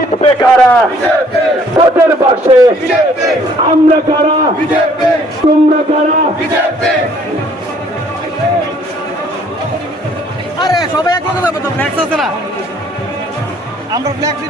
জিতবে কারা? ভোটের বাক্সে আমরা কারা, তোমরা কারা? আরে সবাই এক লগে যাবে তো, ফ্ল্যাক্স আছে না, আমরা ফ্ল্যাক্স